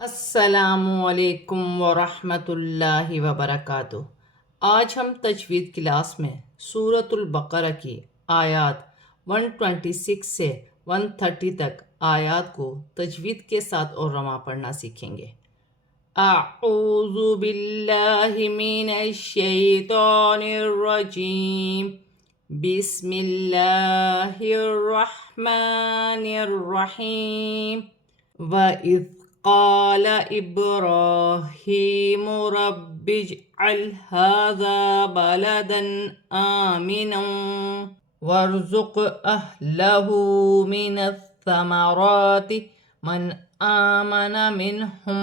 السلام علیکم ورحمۃ اللہ وبرکاتہ۔ آج ہم تجوید کلاس میں سورۃ البقرہ کی آیات 126 سے 130 تک آیات کو تجوید کے ساتھ اور رواں پڑھنا سیکھیں گے۔ اعوذ باللہ من الشیطان الرجیم، بسم اللہ الرحمن الرحیم۔ وَإِذْ قَالَ إِبْرَاهِيمُ رَبِّ اجْعَلْ هَٰذَا بَلَدًا آمِنًا وَارْزُقْ أَهْلَهُ مِنَ الثَّمَرَاتِ مَنْ آمَنَ مِنْهُمْ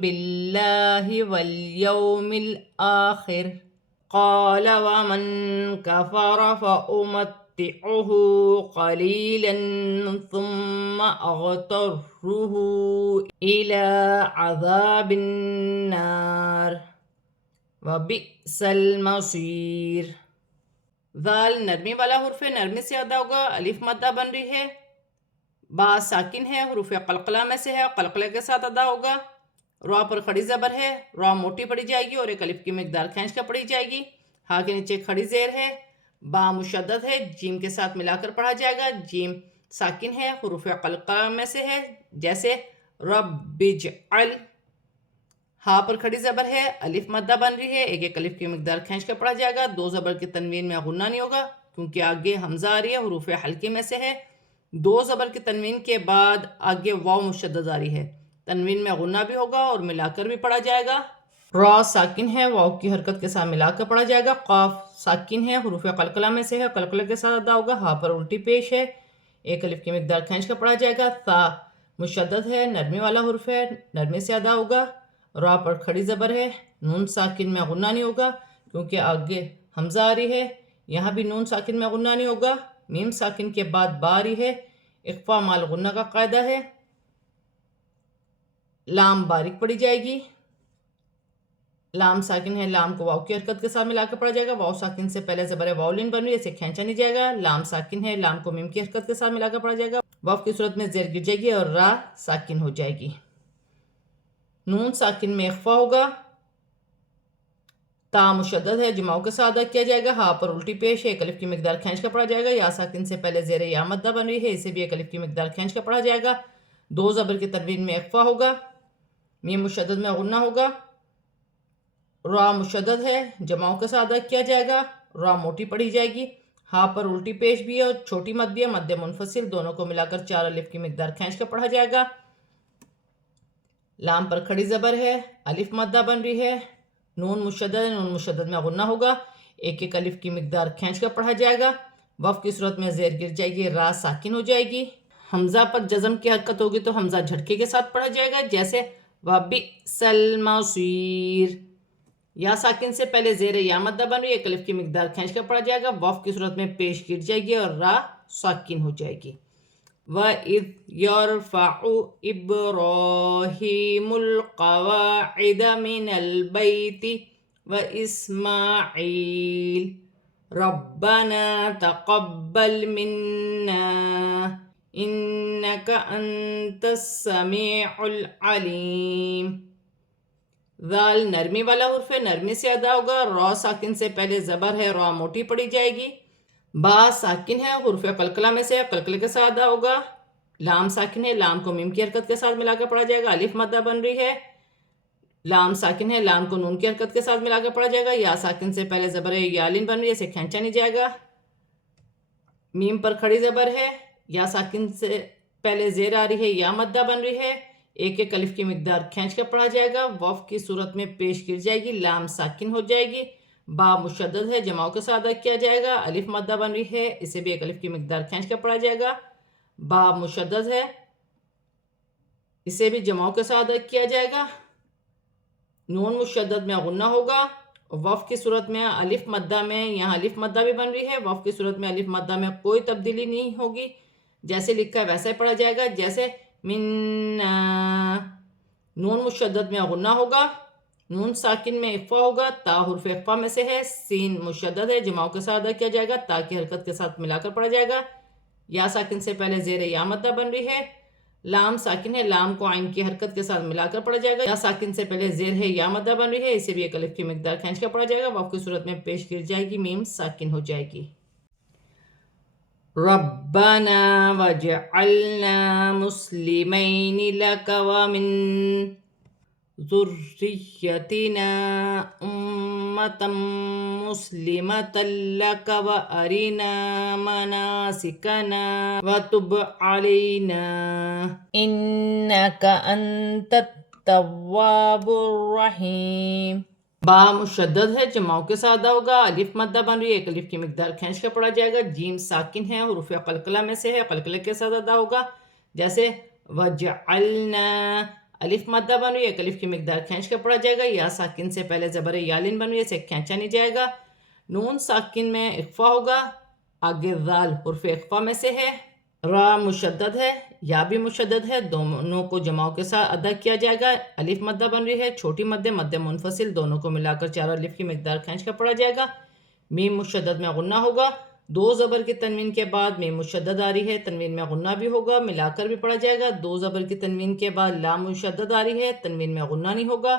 بِاللَّهِ وَالْيَوْمِ الْآخِرِ قال ومن كفر فأمتعه قليلا ثم أضطره إلى عذاب النار وبئس المصير۔ ذال نرمی والا حرف نرمی سے ادا ہوگا، الف مدہ بن رہی ہے، با ساکن ہے، حروف قلقلہ میں سے ہے، قلقلے کے ساتھ ادا ہوگا۔ را پر کھڑی زبر ہے، را موٹی پڑھی جائے گی اور ایک الف کی مقدار کھینچ کر پڑھی جائے گی۔ ہاں کے نیچے کھڑی زیر ہے، با مشدد ہے، جیم کے ساتھ ملا کر پڑھا جائے گا۔ جیم ساکن ہے، حروف قلقلہ میں سے ہے، جیسے رب اجعل۔ ہاں پر کھڑی زبر ہے، الف مدہ بن رہی ہے، ایک ایک الف کی مقدار کھینچ کر پڑھا جائے گا۔ دو زبر کی تنوین میں غنہ نہیں ہوگا کیونکہ آگے حمزہ آ رہی ہے، حروف حلقی میں سے ہے۔ دو زبر کی تنوین کے بعد آگے واو مشدد آ رہی ہے، تنوین میں غنہ بھی ہوگا اور ملا کر بھی پڑھا جائے گا۔ را ساکن ہے، واو کی حرکت کے ساتھ ملا کر پڑھا جائے گا۔ قاف ساکن ہے، حروف قلقلہ میں سے ہے، قلقلہ کے ساتھ ادا ہوگا۔ ہاں پر الٹی پیش ہے، ایک الف کی مقدار کھینچ کر پڑھا جائے گا۔ تا مشدد ہے، نرمی والا حرف ہے، نرمی سے ادا ہوگا۔ را پر کھڑی زبر ہے، نون ساکن میں غنہ نہیں ہوگا کیونکہ آگے حمزہ آ رہی ہے، یہاں بھی نون ساکن میں غنہ نہیں ہوگا۔ میم ساکن کے بعد با آ رہی ہے، اخفا مال غنہ کا قاعدہ ہے۔ لام باریک پڑھی جائے گی، لام ساکن ہے، لام کو واو کی حرکت کے ساتھ ملا کر پڑھا جائے گا۔ واو ساکن سے پہلے زبر واولین بن رہی ہے، اسے کھینچا نہیں جائے گا۔ لام ساکن ہے، لام کو میم کی حرکت کے ساتھ ملا کر پڑھا جائے گا۔ واو کی صورت میں زیر گر جائے گی اور را ساکن ہو جائے گی۔ نون ساکن میں اخفا ہوگا۔ تا مشدد ہے، جماؤں کے ساتھ ادا کیا جائے گا۔ ہاں پر الٹی پیش ہے، ایک الف کی مقدار کھینچ کر پڑھا جائے گا۔ یا ساکن سے پہلے زیر یا مدہ بن رہی ہے، اسے بھی ایک الف کی مقدار کھینچ کر پڑھا جائے گا۔ دو زبر کی تنوین میں اخفا ہوگا، میم مشدد میں غنہ ہوگا۔ را مشدد ہے، جماؤں کے ساتھ ادا کیا جائے گا، را موٹی پڑھی جائے گی۔ ہاں پر الٹی پیش بھی ہے اور چھوٹی مد بھی ہے، مد منفصل، دونوں کو ملا کر چار الف کی مقدار کھینچ کر پڑھا جائے گا۔ لام پر کھڑی زبر ہے، الف مدہ بن رہی ہے، نون مشدد ہے، نون مشدد میں غنہ ہوگا، ایک ایک الف کی مقدار کھینچ کر پڑھا جائے گا۔ وف کی صورت میں زیر گر جائے گی، را ساکن ہو جائے گی۔ حمزہ پر جزم کی حرکت ہوگی تو حمزہ جھٹکے کے ساتھ پڑھا جائے گا، جیسے وَبِئْسَ الْمَصِيرُ۔ یا ساکن سے پہلے زیر یا مدہ بن رہی ہے، ایک الف کی مقدار کھینچ کر پڑھا جائے گا۔ وف کی صورت میں پیش گر جائے گی اور را ساکن ہو جائے گی۔ وَإِذْ يَرْفَعُ إِبْرَاهِيمُ الْقَوَاعِدَ مِنَ الْبَيْتِ وَإِسْمَاعِيلُ رَبَّنَا تَقَبَّلْ مِنَّا إِنَّكَ أَنْتَ السَّمِيعُ الْعَلِيمُ۔ ذال نرمی والا حرف ہے، نرمی سے ادا ہوگا۔ را ساکن سے پہلے زبر ہے، را موٹی پڑھی جائے گی۔ با ساکن ہے، حروف قلقلہ میں سے، قلقلے کے ساتھ ادا ہوگا۔ لام ساکن ہے، لام کو میم کی حرکت کے ساتھ ملا کر پڑھا جائے گا، الف مدہ بن رہی ہے۔ لام ساکن ہے، لام کو نون کی حرکت کے ساتھ ملا کر پڑھا جائے گا۔ یا ساکن سے پہلے زبر ہے، یالین بن رہی ہے، اسے کھینچا نہیں جائے گا۔ میم پر کھڑی زبر ہے، یا ساکن سے پہلے زیر آ رہی ہے، یا مدہ بن رہی ہے، ایک ایک الف کی مقدار کھینچ کر پڑھا جائے گا۔ وف کی صورت میں پیش گر جائے گی، لام ساکن ہو جائے گی۔ با مشدد ہے، جماؤں کے ساتھ ادا کیا جائے گا، الف مدہ بن رہی ہے، اسے بھی ایک الف کی مقدار کھینچ کر پڑھا جائے گا۔ با مشدد ہے، اسے بھی جماؤں کے ساتھ ادا کیا جائے گا۔ نون مشدد میں غنہ ہوگا۔ وف کی صورت میں الف مدہ میں، یہاں الف مدہ بھی بن رہی ہے، وف کی صورت میں الف مدہ میں کوئی تبدیلی نہیں ہوگی، جیسے لکھا ہے ویسا ہی پڑھا جائے گا، جیسے منا۔ نون مشدد میں غنہ ہوگا، نون ساکن میں اخفا ہوگا، تا حرف اخفا میں سے ہے، سین مشدد ہے، جماؤں کے ساتھ ادا کیا جائے گا، تا کی حرکت کے ساتھ ملا کر پڑھا جائے گا۔ یا ساکن سے پہلے زیر یا مدہ بن رہی ہے، لام ساکن ہے، لام کو عین کی حرکت کے ساتھ ملا کر پڑھا جائے گا، یا ساکن سے پہلے زیر ہے یا مدہ بن رہی ہے، اسے بھی ایک الف کی مقدار کھینچ کر پڑھا جائے گا، واو کی صورت میں پیش گر جائے گی، میم ساکن ہو جائے گی۔ ربنا وجعلنا مسلمین لک ومن ذریتنا امة مسلمة لك وارنا مناسکنا وتب علینا انک انت التواب الرحیم۔ با مشدد ہے، جماؤں کے ساتھ ادا ہوگا، الف مدہ بن رہی ہے، ایک الف کی مقدار کھینچ کر پڑھا جائے گا، جیم ساکن ہے، حروف قلقلہ میں سے ہے، قلقلے کے ساتھ ادا ہوگا، جیسے وجعلنا، الف مدہ بن رہی ہے، ایک الف کی مقدار کھینچ کر پڑھا جائے گا، یا ساکن سے پہلے زبر یالین بن رہی ہے، اسے کھینچا نہیں جائے گا، نون ساکن میں اخفا ہوگا، آگے ذال حرف اخفا میں سے ہے، را مشدد ہے، یا بھی مشدد ہے، دونوں کو جماؤں کے ساتھ ادا کیا جائے گا، الف مدہ بن رہی ہے، چھوٹی مدہ مدہ منفصل، دونوں کو ملا کر چار الف کی مقدار کھینچ کر پڑھا جائے گا، میم مشدد میں غنہ ہوگا، دو زبر کی تنوین کے بعد میم مشدد آ رہی ہے، تنوین میں غنہ بھی ہوگا، ملا کر بھی پڑھا جائے گا، دو زبر کی تنوین کے بعد لام مشدد آ رہی ہے، تنوین میں غنہ نہیں ہوگا،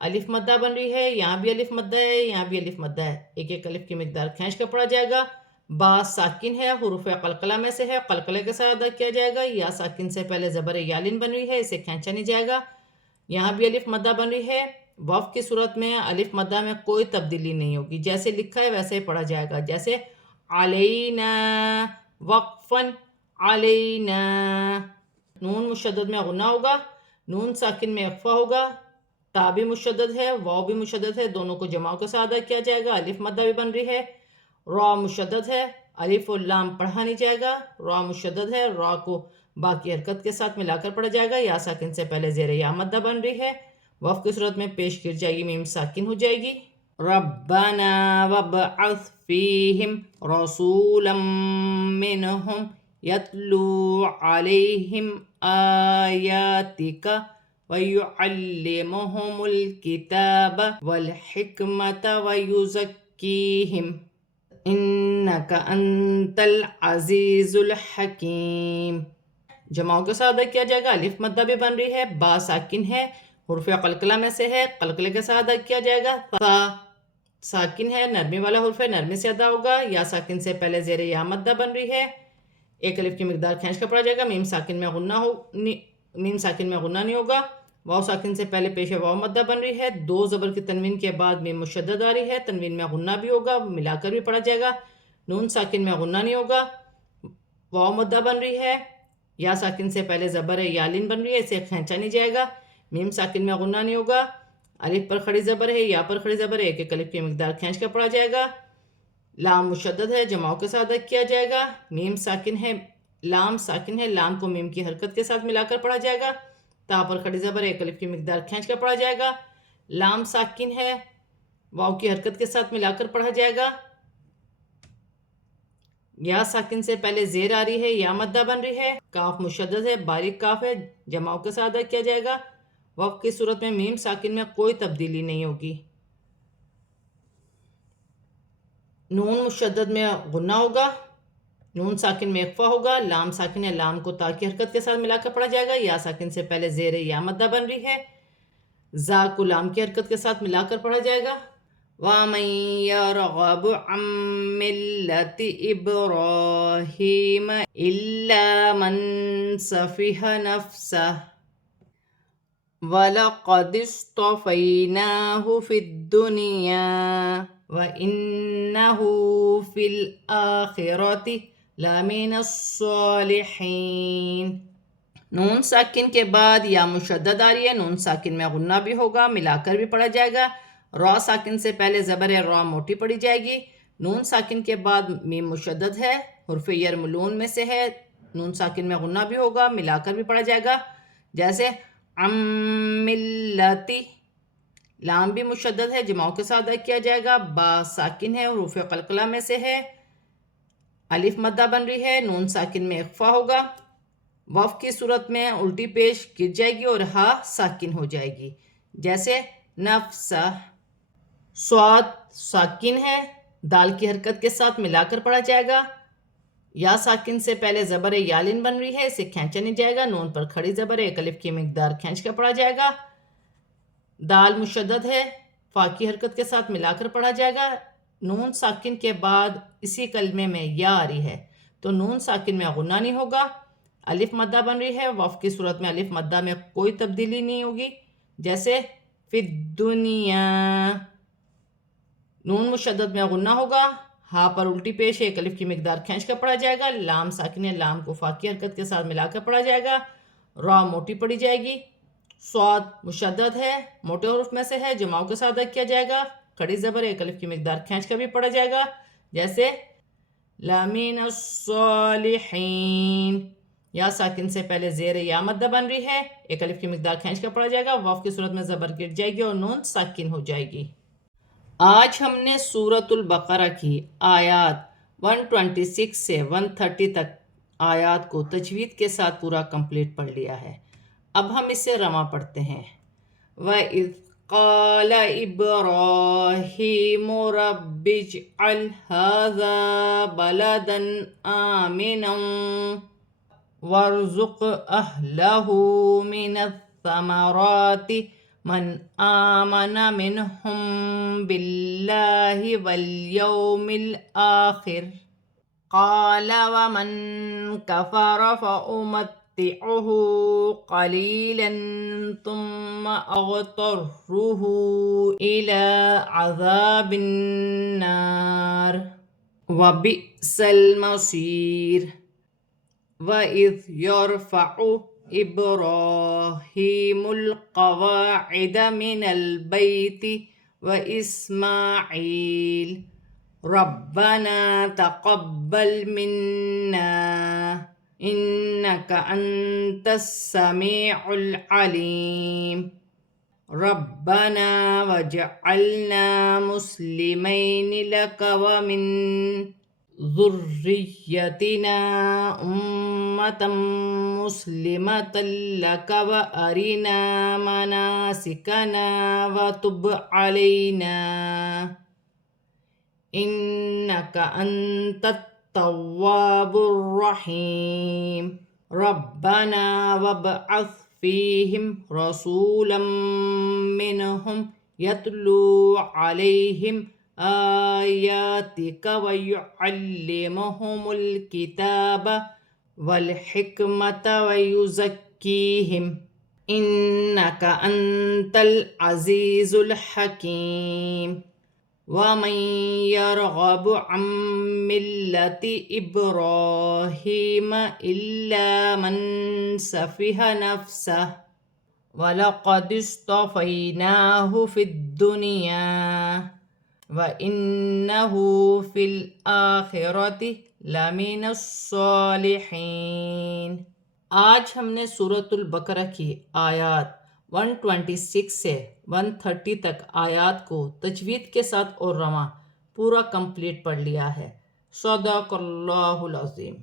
الف مدہ بن رہی ہے، یہاں بھی الف مدہ ہے، یہاں بھی الف مدہ ہے، ایک ایک الف کی مقدار کھینچ کر پڑھا جائے گا، با ساکن ہے، حروف قلقلہ میں سے ہے، قلقلے کے ساتھ ادا کیا جائے گا، یا ساکن سے پہلے زبر یالین بن رہی ہے، اسے کھینچا نہیں جائے گا، یہاں بھی الف مدہ بن رہی ہے، واو کی صورت میں الف مدہ میں کوئی تبدیلی نہیں ہوگی، جیسے لکھا ہے ویسے ہی پڑھا جائے گا، جیسے علینا وقفن علینا، نون مشدد میں غنہ ہوگا، نون ساکن میں اخفا ہوگا، تا بھی مشدد ہے، واو بھی مشدد ہے، دونوں کو جماؤں کے ساتھ ادا کیا جائے گا، الف مدہ بھی بن رہی ہے، را مشدد ہے، الف و لام پڑھا نہیں جائے گا، را مشدد ہے، را کو باقی حرکت کے ساتھ ملا کر پڑھا جائے گا، یا ساکن سے پہلے زیر یا مدہ بن رہی ہے، واو کی صورت میں پیش گر جائے گی، میم ساکن ہو جائے گی۔ ربنا وابعث فیہم رسولا منہم یتلو علیہم آیاتک وَيُعَلِّمُهُمُ الْكِتَابَ وَالْحِكْمَةَ وَيُزَكِّيهِمْ إِنَّكَ أَنْتَ الْعَزِيزُ الْحَكِيمُ۔ جماؤں کے ساتھ ادا کیا جائے گا، الف مدہ بھی بن رہی ہے، با ساکن ہے، حرف قلقلہ میں سے ہے، قلقلے کے ساتھ ادا کیا جائے گا، تا ساکن ہے، نرمی والا حرف ہے، نرمی سے ادا ہوگا، یا ساکن سے پہلے زیر یا مدہ بن رہی ہے، ایک الف کی مقدار کھینچ کر پڑھا جائے گا، میم ساکن میں غنہ نہیں ہوگا، واو ساکن سے پہلے پیش واو مدہ بن رہی ہے، دو زبر کی تنوین کے بعد میم مشدد آ رہی ہے، تنوین میں غنہ بھی ہوگا، ملا کر بھی پڑھا جائے گا، نون ساکن میں غنہ نہیں ہوگا، واو مدہ بن رہی ہے، یا ساکن سے پہلے زبر یالین بن رہی ہے، اسے کھینچا نہیں جائے گا، میم ساکن میں غنہ نہیں ہوگا، الف پر کھڑی زبر ہے، یا پر کھڑی زبر ہے، ایک ایک الف کی مقدار کھینچ کر پڑھا جائے گا، لام مشدد ہے، جماؤں کے ساتھ ادا کیا جائے گا، میم ساکن ہے، لام ساکن ہے، لام کو میم کی حرکت کے ساتھ ملا کر پڑھا جائے گا، تا پر کھڑی زبر ایک الف کی مقدار کھینچ کر پڑھا جائے گا، لام ساکن ہے، واو کی حرکت کے ساتھ ملا کر پڑھا جائے گا، یا ساکن سے پہلے زیر آ رہی ہے، یا مدہ بن رہی ہے، کاف مشدد ہے، باریک کاف ہے، جماؤں کے ساتھ ادا کیا جائے گا، واو کی صورت میں میم ساکن میں کوئی تبدیلی نہیں ہوگی، نون مشدد میں غنہ ہوگا، نون ساکن میں اخفا ہوگا، لام ساکن ہے، لام کو تا کی حرکت کے ساتھ ملا کر پڑھا جائے گا، یا ساکن سے پہلے زیر یا مدہ بن رہی ہے، زا کو لام کی حرکت کے ساتھ ملا کر پڑھا جائے گا، وَمَن يَرْغَبُ عَن مِّلَّةِ إِبْرَاهِيمَ إِلَّا مَن سَفِهَ نَفْسَهُ وَلَقَدِ اصْطَفَيْنَاهُ فِي الدُّنْيَا وَإِنَّهُ فِي الْآخِرَةِ لَمِنَ الصَّالِحِينَ۔ نون ساکن کے بعد یا مشدد آ رہی ہے، نون ساکن میں غنہ بھی ہوگا، ملا کر بھی پڑھا جائے گا، را ساکن سے پہلے زبر را موٹی پڑھی جائے گی، نون ساکن کے بعد میم مشدد ہے، حرف یرملون میں سے ہے، نون ساکن میں غنہ بھی ہوگا، ملا کر بھی پڑھا جائے گا، جیسے ملتی، لام بھی مشدد ہے، جماؤں کے ساتھ ادا کیا جائے گا، با ساکن ہے، حروف قلقلہ میں سے ہے، الف مدہ بن رہی ہے، نون ساکن میں اخفا ہوگا، واو کی صورت میں الٹی پیش گر جائے گی اور ہا ساکن ہو جائے گی، جیسے نفسہ، صاد ساکن ہے، دال کی حرکت کے ساتھ ملا کر پڑھا جائے گا، یا ساکن سے پہلے زبر یالن بن رہی ہے، اسے کھینچا نہیں جائے گا، نون پر کھڑی زبر ایک الف کی مقدار کھینچ کر پڑھا جائے گا۔ دال مشدد ہے، فا کی حرکت کے ساتھ ملا کر پڑھا جائے گا۔ نون ساکن کے بعد اسی کلمے میں یا آ رہی ہے تو نون ساکن میں غنہ نہیں ہوگا۔ الف مدہ بن رہی ہے، وقف کی صورت میں الف مدہ میں کوئی تبدیلی نہیں ہوگی، جیسے فی الدنیا۔ نون مشدد میں غنہ ہوگا، ہا پر الٹی پیش ایک الف کی مقدار کھینچ کر پڑھا جائے گا۔ لام ساکن ہے، لام کو فا کی حرکت کے ساتھ ملا کر پڑھا جائے گا، را موٹی پڑھی جائے گی۔ صاد مشدد ہے، موٹے حروف میں سے ہے، جماؤں کے ساتھ ادا کیا جائے گا، کھڑی زبر ایک الف کی مقدار کھینچ کر بھی پڑھا جائے گا، جیسے لمن الصالحین۔ یا ساکن سے پہلے زیر یا مدہ بن رہی ہے، ایک الف کی مقدار کھینچ کر پڑھا جائے گا، واو کی صورت میں زبر گر جائے گی اور نون ساکن ہو جائے گی۔ آج ہم نے سورۃ البقرہ کی آیات 126 سے 130 تک آیات کو تجوید کے ساتھ پورا کمپلیٹ پڑھ لیا ہے۔ اب ہم اسے رواں پڑھتے ہیں۔ وَإِذْ قَالَ إِبْرَاهِيمُ رَبِّ اجْعَلْ هَٰذَا بَلَدًا آمِنًا وَارْزُقْ أَهْلَهُ مِنَ الثَّمَرَاتِ مَنْ آمَنَ مِنْهُمْ بِاللَّهِ وَالْيَوْمِ الْآخِرِ قَالَ وَمَنْ كَفَرَ فَأُمَتِّعُهُ قَلِيلًا ثُمَّ أَضْطَرُّهُ إِلَى عَذَابِ النَّارِ وَبِئْسَ الْمَصِيرُ وَإِذْ يَرْفَعُ إِبْرَاهِيمُ الْقَوَاعِدَ مِنَ الْبَيْتِ وَإِسْمَاعِيلُ رَبَّنَا تَقَبَّلْ مِنَّا إِنَّكَ أَنْتَ السَّمِيعُ الْعَلِيمُ رَبَّنَا وَاجْعَلْنَا مُسْلِمَيْنِ لَكَ وَمِنْ ذُرِّيَّتِنَا أُمَّةً مُسْلِمَةً لَكَ وَأَرِنَا مَنَاسِكَنَا وَتُبْ عَلَيْنَا إِنَّكَ أَنْتَ التَّوَّابُ الرَّحِيمُ رَبَّنَا وَابْعَثْ فِيهِمْ رَسُولًا مِّنْهُمْ يَتْلُو عَلَيْهِمْ آيَاتِكَ وَيُعَلِّمُهُمُ الْكِتَابَ وَالْحِكْمَةَ وَيُزَكِّيهِمْ إِنَّكَ أَنْتَ الْعَزِيزُ الْحَكِيمُ وَمَنْ يَرْغَبُ عَنْ مِلَّةِ إِبْرَاهِيمَ إِلَّا مَنْ سَفِهَ نَفْسَهُ وَلَقَدِ اصْطَفَيْنَاهُ فِي الدُّنْيَا وَإِنَّهُ فِي الْآخِرَةِ لَمِنَ الصَّالِحِينَ۔ آج ہم نے سورۃ البقرہ کی آیات 126 سے 130 تک آیات کو تجوید کے ساتھ اور رواں پورا کمپلیٹ پڑھ لیا ہے۔ صدق اللہ العظیم۔